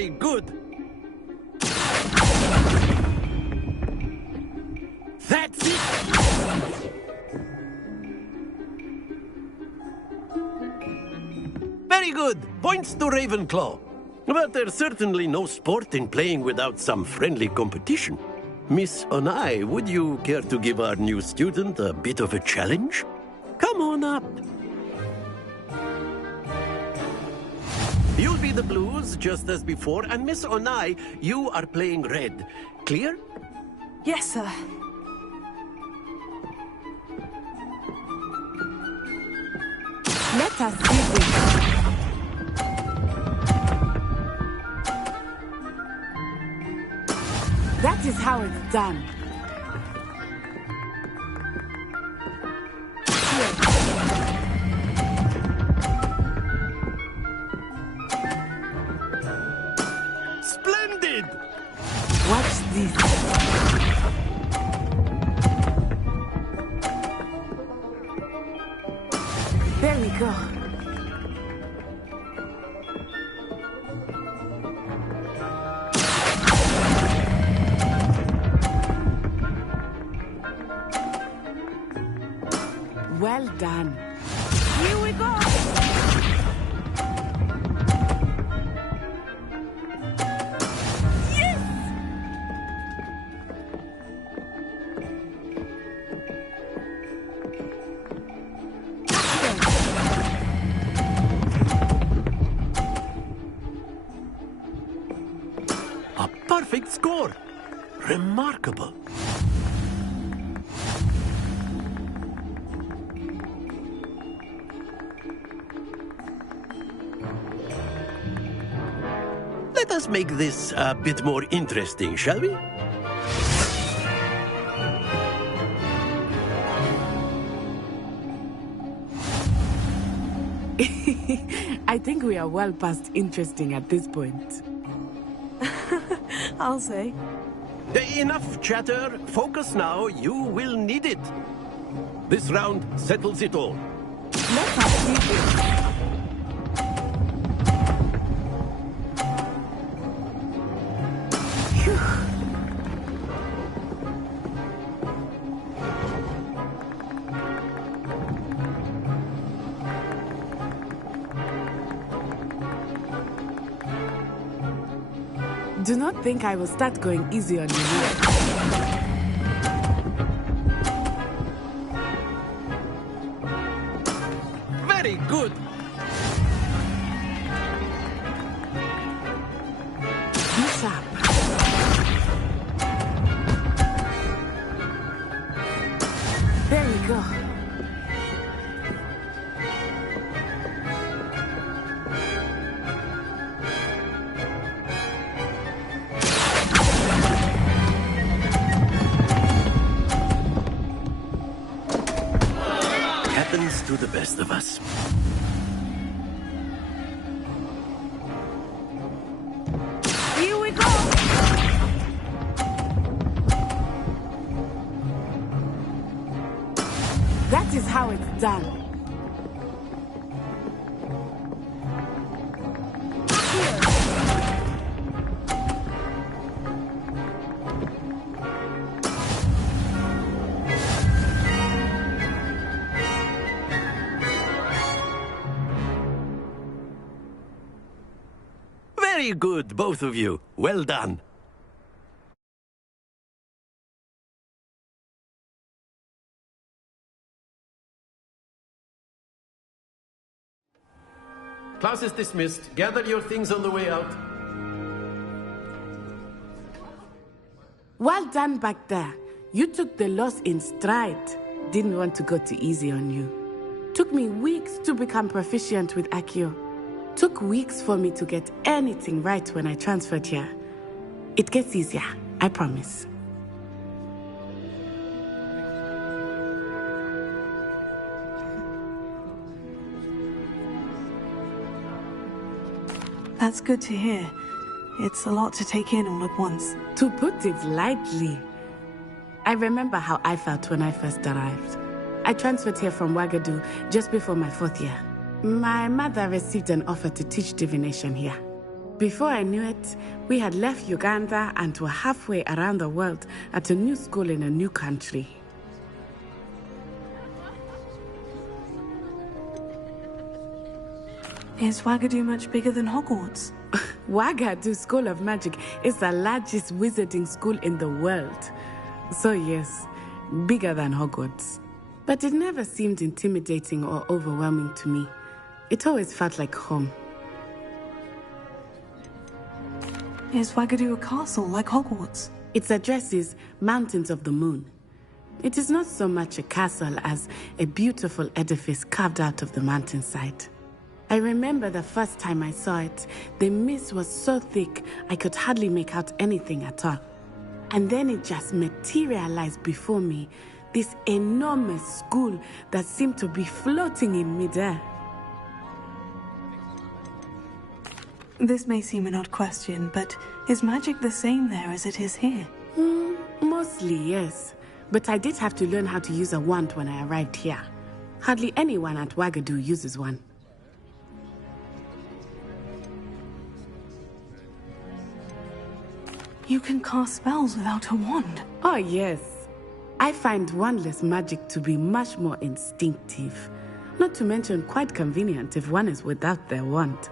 Very good. That's it. Very good. Points to Ravenclaw. But there's certainly no sport in playing without some friendly competition. Miss Onai, would you care to give our new student a bit of a challenge? Come on up. You'll be the blues, just as before, and Miss Onai, you are playing red. Clear? Yes, sir. Let us see this. That is how it's done. Splendid! Watch this. There we go. Well done. Here we go. Yes! A perfect score. Remarkable. Let us make this a bit more interesting, shall we? I think we are well past interesting at this point. I'll say. Enough chatter. Focus now. You will need it. This round settles it all. Let us see this. Do not think I will start going easy on you now. Very good. Be sharp. There we go. Happens to the best of us. Here we go. That is how it's done. Very good, both of you. Well done. Class is dismissed. Gather your things on the way out. Well done back there. You took the loss in stride. Didn't want to go too easy on you. Took me weeks to become proficient with Accio. Took weeks for me to get anything right when I transferred here. It gets easier, I promise. That's good to hear. It's a lot to take in all at once. To put it lightly, I remember how I felt when I first arrived. I transferred here from Ouagadougou just before my 4th year. My mother received an offer to teach divination here. Before I knew it, we had left Uganda and were halfway around the world at a new school in a new country. Is Wagadu much bigger than Hogwarts? Wagadu School of Magic is the largest wizarding school in the world. So yes, bigger than Hogwarts. But it never seemed intimidating or overwhelming to me. It always felt like home. Is Wagadu a castle like Hogwarts? Its address is Mountains of the Moon. It is not so much a castle as a beautiful edifice carved out of the mountainside. I remember the first time I saw it, the mist was so thick I could hardly make out anything at all. And then it just materialized before me, this enormous school that seemed to be floating in midair. This may seem an odd question, but is magic the same there as it is here? Mostly, yes. But I did have to learn how to use a wand when I arrived here. Hardly anyone at Wagadu uses one. You can cast spells without a wand. Oh, yes. I find wandless magic to be much more instinctive. Not to mention quite convenient if one is without their wand.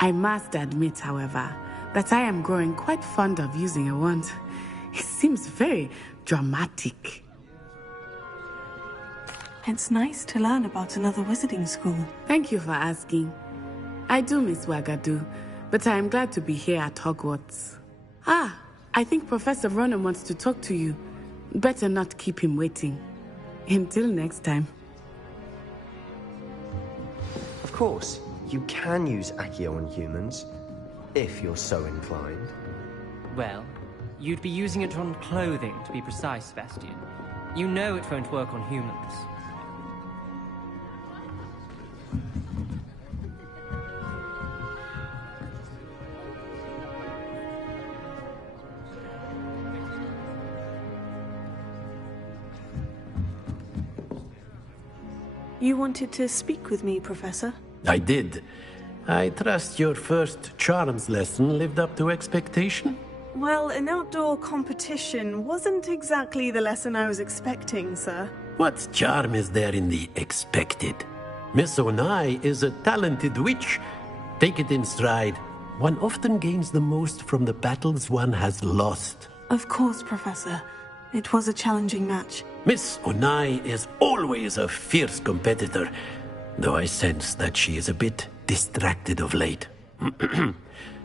I must admit, however, that I am growing quite fond of using a wand. It seems very dramatic. It's nice to learn about another wizarding school. Thank you for asking. I do miss Wagadu, but I am glad to be here at Hogwarts. I think Professor Ronan wants to talk to you. Better not keep him waiting. Until next time. Of course, you can use Accio on humans, if you're so inclined. Well, you'd be using it on clothing, to be precise, Sebastian. You know it won't work on humans. You wanted to speak with me, Professor? I did. I trust your first charms lesson lived up to expectation? Well, an outdoor competition wasn't exactly the lesson I was expecting, sir. What charm is there in the expected? Miss Onai is a talented witch. Take it in stride. One often gains the most from the battles one has lost. Of course, Professor. It was a challenging match. Miss Onai is always a fierce competitor, though I sense that she is a bit distracted of late.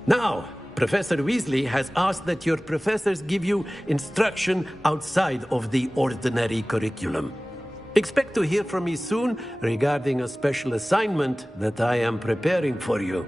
Now, Professor Weasley has asked that your professors give you instruction outside of the ordinary curriculum. Expect to hear from me soon regarding a special assignment that I am preparing for you.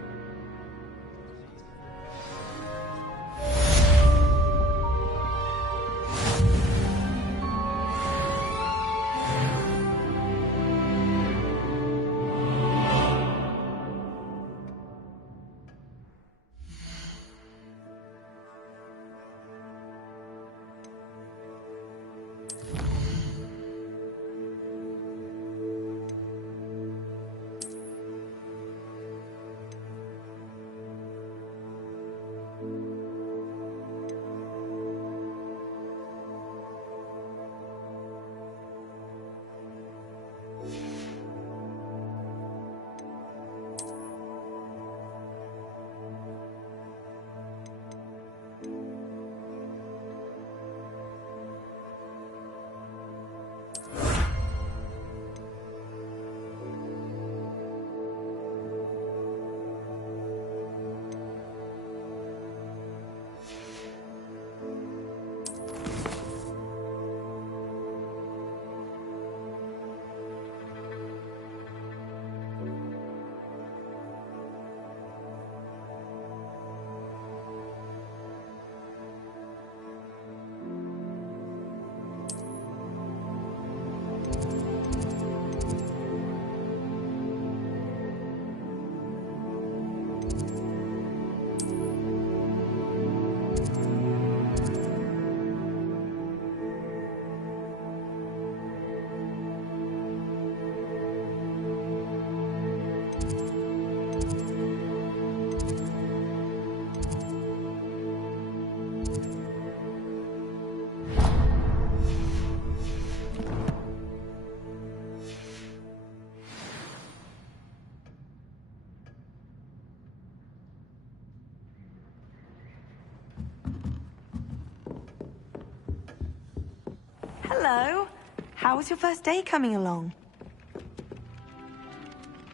Hello. How was your first day coming along?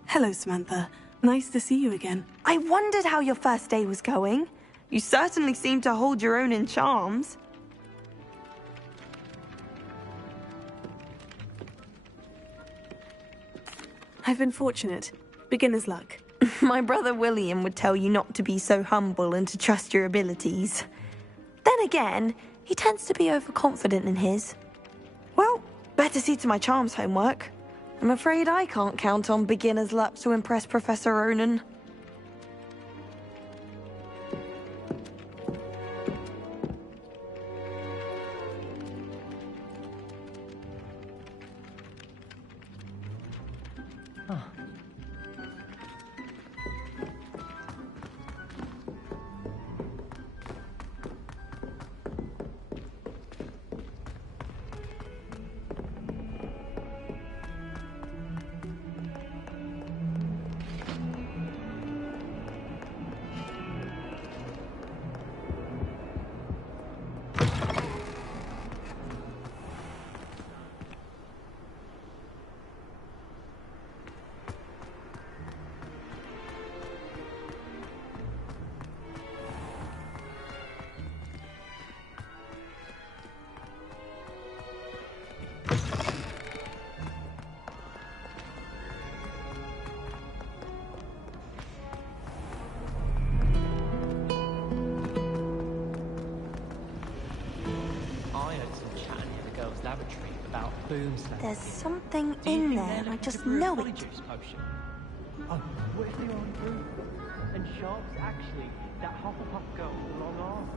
Hello, Samantha. Nice to see you again. I wondered how your first day was going. You certainly seem to hold your own in charms. I've been fortunate. Beginner's luck. My brother William would tell you not to be so humble and to trust your abilities. Then again, he tends to be overconfident in his. Well, better see to my charms homework. I'm afraid I can't count on beginner's luck to impress Professor Ronan. Laboratory about boom slaps. There's something in there, I just know it. Oh, what if they were on boom? And Sharp's actually that Hufflepuff girl with the long arms.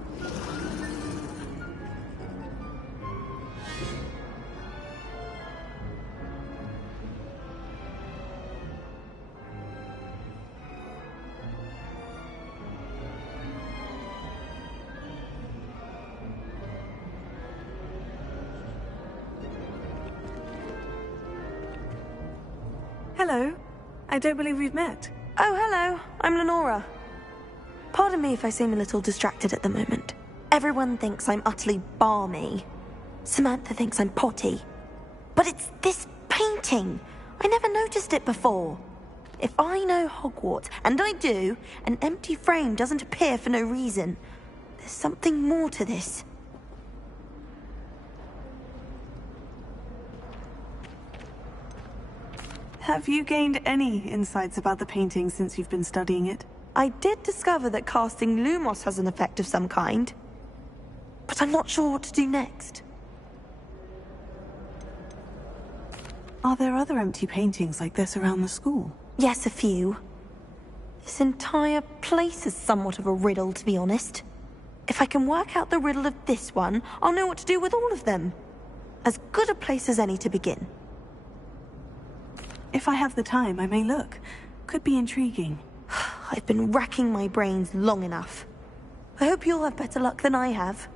Hello. I don't believe we've met. Oh, hello. I'm Lenora. Pardon me if I seem a little distracted at the moment. Everyone thinks I'm utterly balmy. Samantha thinks I'm potty. But it's this painting. I never noticed it before. If I know Hogwarts, and I do, an empty frame doesn't appear for no reason. There's something more to this. Have you gained any insights about the painting since you've been studying it? I did discover that casting Lumos has an effect of some kind. But I'm not sure what to do next. Are there other empty paintings like this around the school? Yes, a few. This entire place is somewhat of a riddle, to be honest. If I can work out the riddle of this one, I'll know what to do with all of them. As good a place as any to begin. If I have the time, I may look. Could be intriguing. I've been racking my brains long enough. I hope you'll have better luck than I have.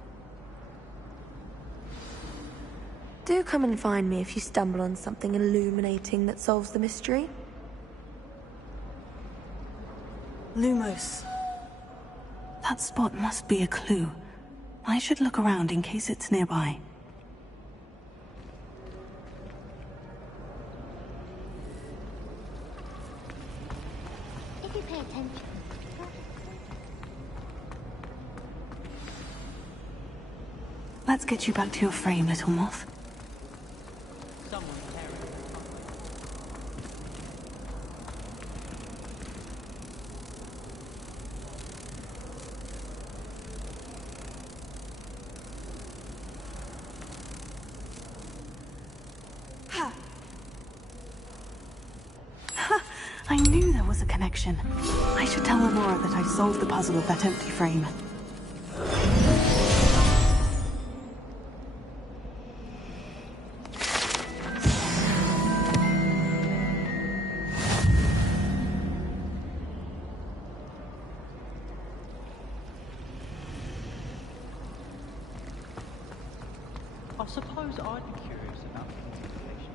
Do come and find me if you stumble on something illuminating that solves the mystery. Lumos. That spot must be a clue. I should look around in case it's nearby. If you pay attention. Let's get you back to your frame, little moth. Someone's tearing. I knew there was a connection. I should tell Aurora that I solved the puzzle of that empty frame. I suppose I'd be curious about the constellation.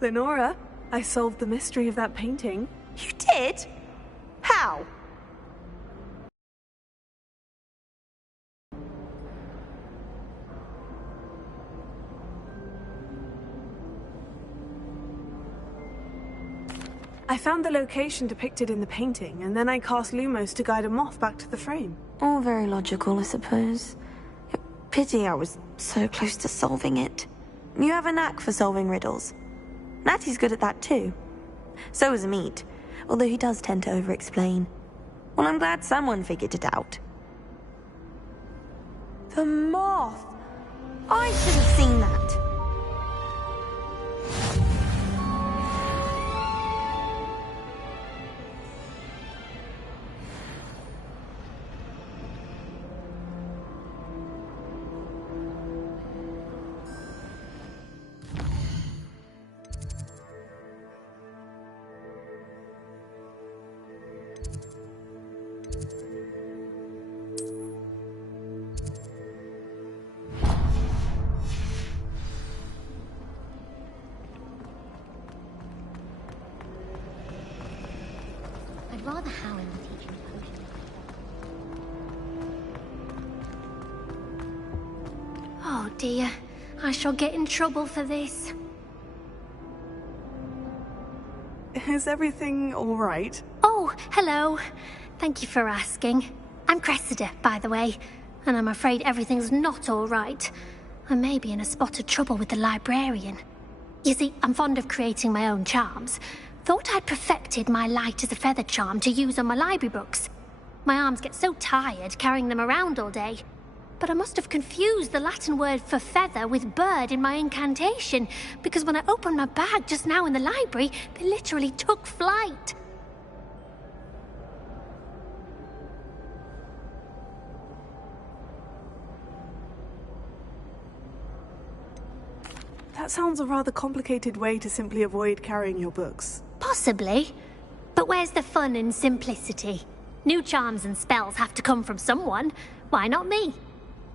Lenora, I solved the mystery of that painting. You did? How? I found the location depicted in the painting, and then I cast Lumos to guide a moth back to the frame. All very logical, I suppose. Pity I was so close to solving it. You have a knack for solving riddles. Natty's good at that too. So is Amit, although he does tend to over-explain. Well, I'm glad someone figured it out. The moth! I should have seen that. I'd rather Howard than teaching potion. Oh dear, I shall get in trouble for this. Is everything all right? Oh, hello. Thank you for asking. I'm Cressida, by the way, and I'm afraid everything's not all right. I may be in a spot of trouble with the librarian. You see, I'm fond of creating my own charms. Thought I'd perfected my light as a feather charm to use on my library books. My arms get so tired carrying them around all day. But I must have confused the Latin word for feather with bird in my incantation, because when I opened my bag just now in the library, they literally took flight. That sounds a rather complicated way to simply avoid carrying your books. Possibly. But where's the fun in simplicity? New charms and spells have to come from someone. Why not me?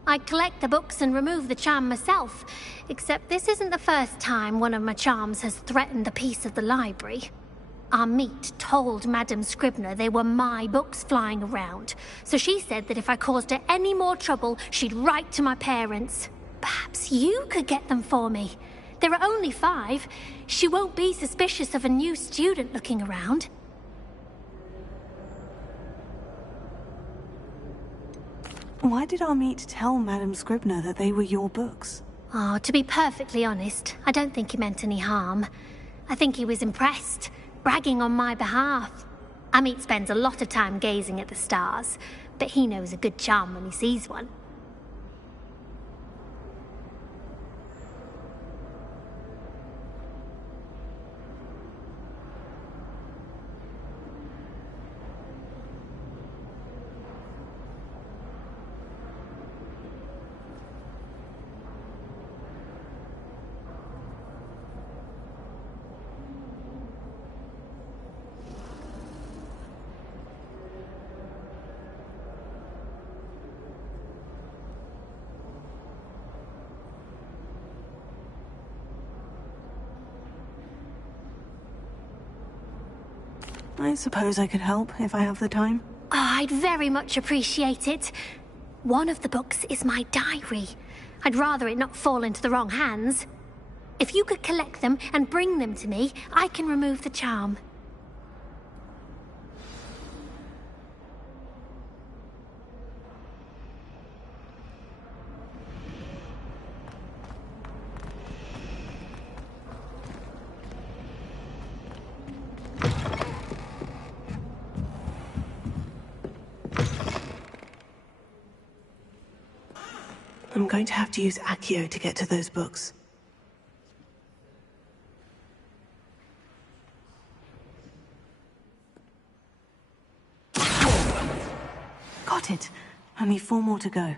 I collect the books and remove the charm myself, except this isn't the first time one of my charms has threatened the peace of the library. Amit told Madame Scribner they were my books flying around, so she said that if I caused her any more trouble, she'd write to my parents. Perhaps you could get them for me. There are only 5. She won't be suspicious of a new student looking around. Why did Amit tell Madame Scribner that they were your books? Oh, to be perfectly honest, I don't think he meant any harm. I think he was impressed, bragging on my behalf. Amit spends a lot of time gazing at the stars, but he knows a good charm when he sees one. I suppose I could help if I have the time. Oh, I'd very much appreciate it. One of the books is my diary. I'd rather it not fall into the wrong hands. If you could collect them and bring them to me, I can remove the charm. I'm going to have to use Accio to get to those books. Got it. Only 4 more to go.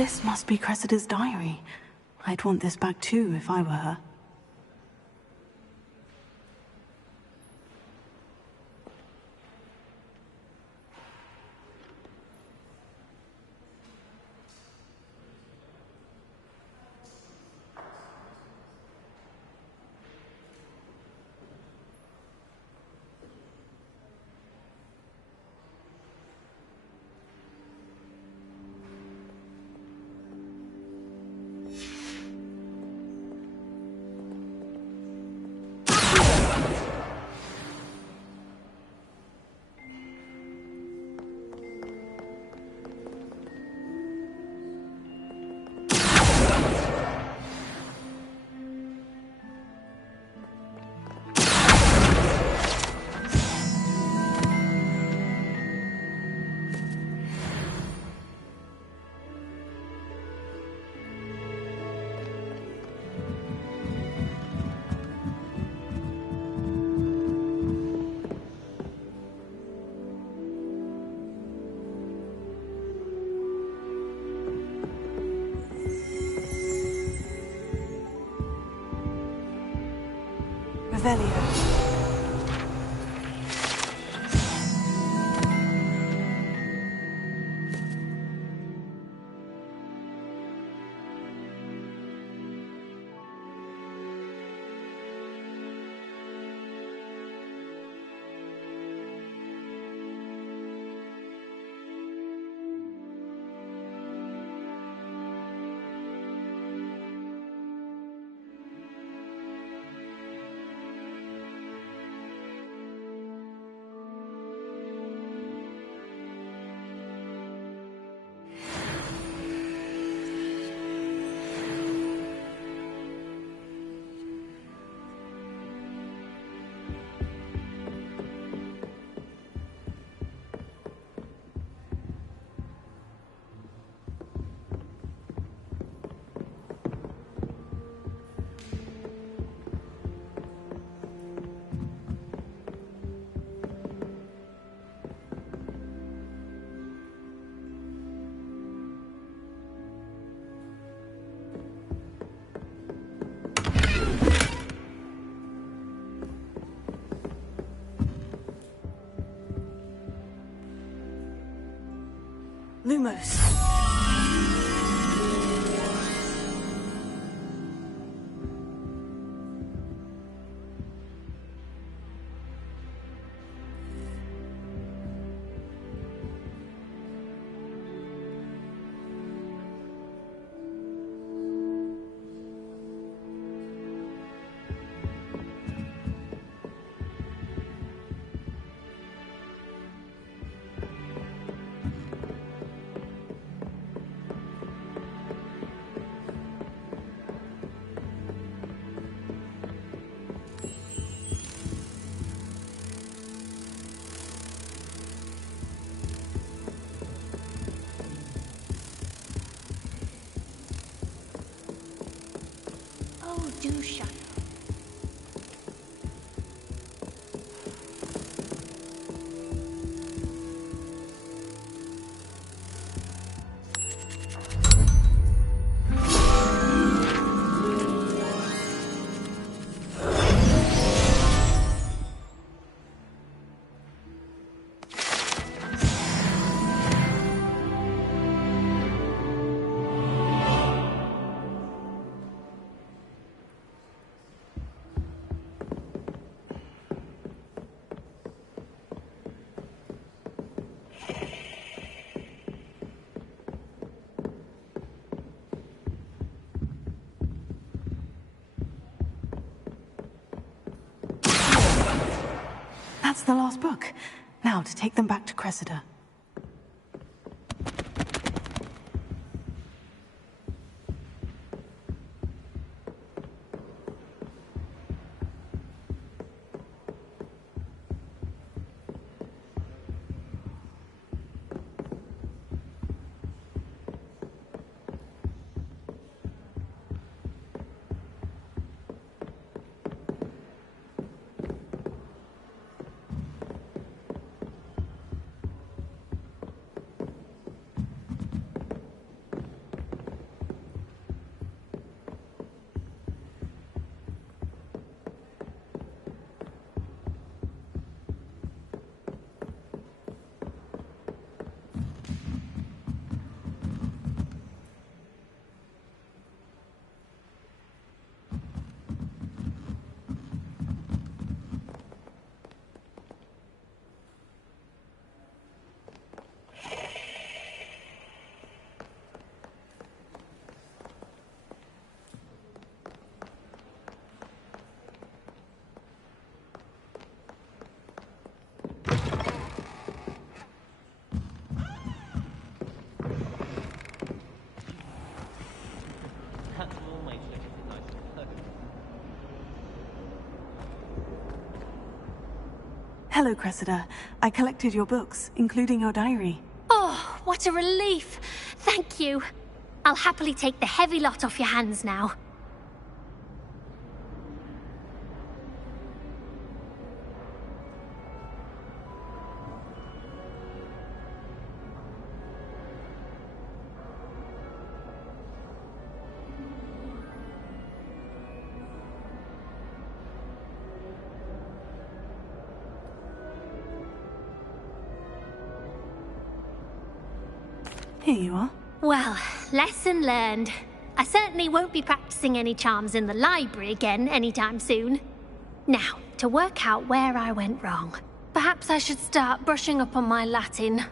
This must be Cressida's diary. I'd want this back too if I were her. Revelio. Lumos. Oh, do shut up. That's the last book. Now to take them back to Cressida. Hello, Cressida. I collected your books, including your diary. Oh, what a relief. Thank you. I'll happily take the heavy lot off your hands now. Here you are. Well, lesson learned. I certainly won't be practicing any charms in the library again anytime soon. Now, to work out where I went wrong. Perhaps I should start brushing up on my Latin.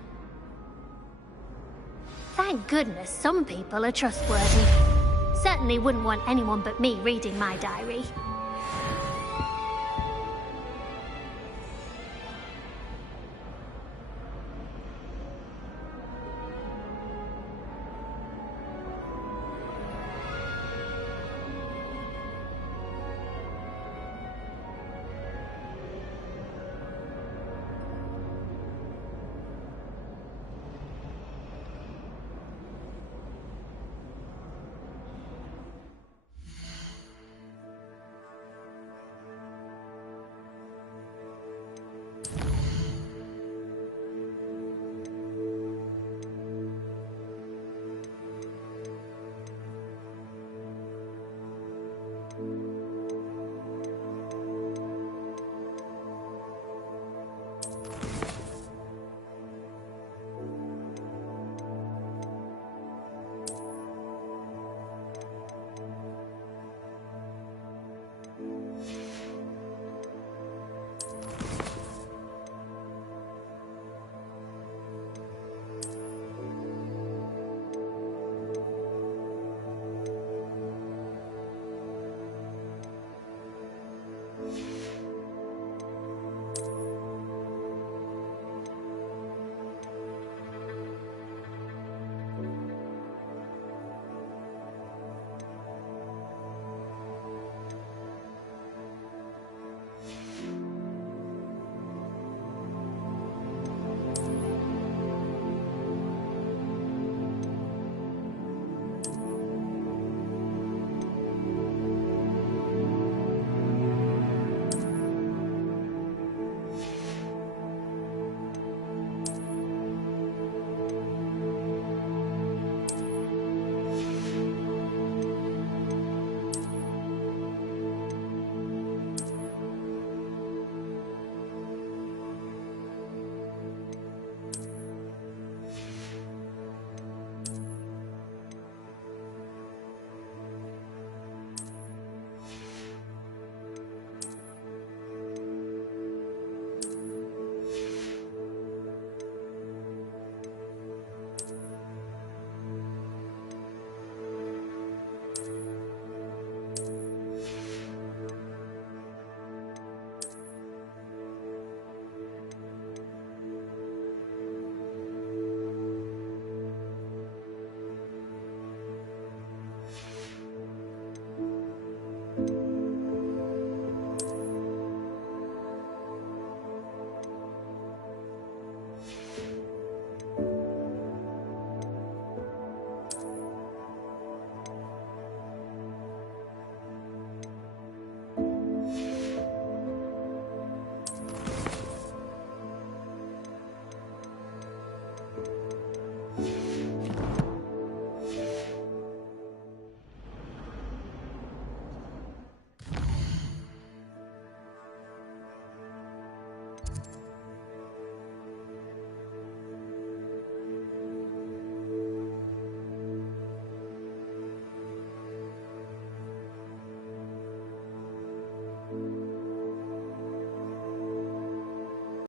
Thank goodness some people are trustworthy. Certainly wouldn't want anyone but me reading my diary.